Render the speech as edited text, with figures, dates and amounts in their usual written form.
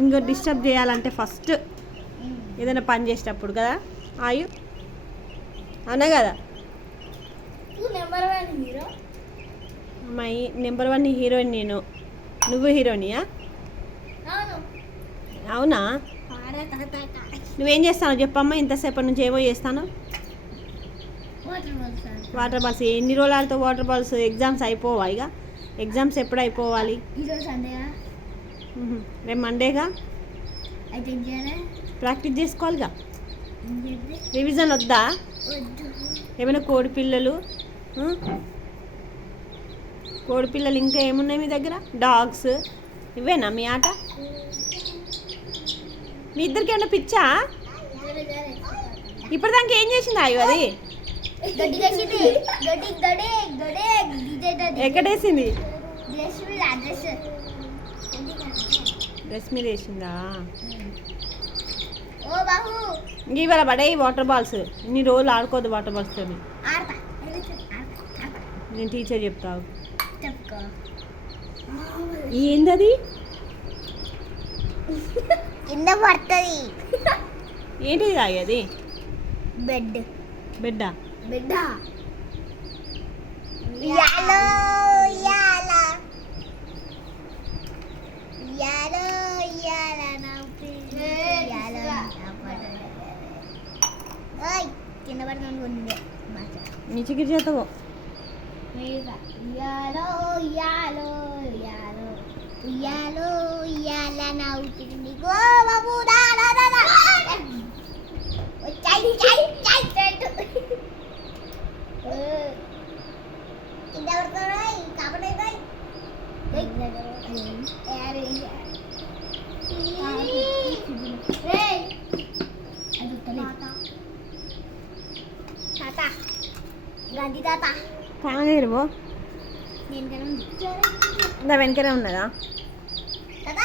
ఇంకో డిస్టర్బ్ చేయాలంటే ఫస్ట్ ఏదైనా పని చేసేటప్పుడు కదా ఆయు అవునా కదా అమ్మాయి నెంబర్ 1 హీరోయిన్ నేను నువ్వు హీరోయినియా అవునా నువ్వేం చేస్తావు చెప్పమ్మా ఇంతసేపటి నుంచి ఏమో చేస్తాను వాటర్ బాల్స్ ఎన్ని రోజులు ఆడుతావు వాటర్ బాల్స్ ఎగ్జామ్స్ అయిపోవా ఇక ఎగ్జామ్స్ ఎప్పుడు అయిపోవాలి రేపు మండేగా ప్రాక్టీస్ చేసుకోవాలిగా రివిజన్ వద్దా ఏమైనా కోడిపిల్లలు ఇంకా ఏమున్నాయి మీ దగ్గర డాగ్స్ ఇవేనా మీ ఆట మీ ఇద్దరికి ఏమన్నా పిచ్చా ఇప్పటిదాకా ఏం చేసింది అయ్యో అది ఎక్కడేసింది డ్రెస్ మీద వేసిందా ఇంక ఇవాళ పడే వాటర్ బాల్స్ ఇన్ని రోజులు ఆడుకోవద్దు వాటర్ బాల్స్తో నేను టీచర్ చెప్తావు ఏందది కింద పడుతుంది ఏంటిది అది బెడ్ బెడ్డా బిడ్డ ఉయ్యాలో ఉయ్యాల ఉయ్యాలో ఉయ్యాల నా ఉయ్యాలో ఓయ్ కింద పడుతుంది ఉంది నీచికి చేతవు ఉయ్యాలో ఉయ్యాలో ఉయ్యాలో ఉయ్యాలో ఉయ్యాల నా ఉట్టింది గో బాబు దా దా దా దా చై చై చై చెట్టు కింద పడుతున్నాయి కాబట్టి తాత గాంధీ తాత కాగేరువో నేను ఇందా వెనకనే ఉన్నదా తాత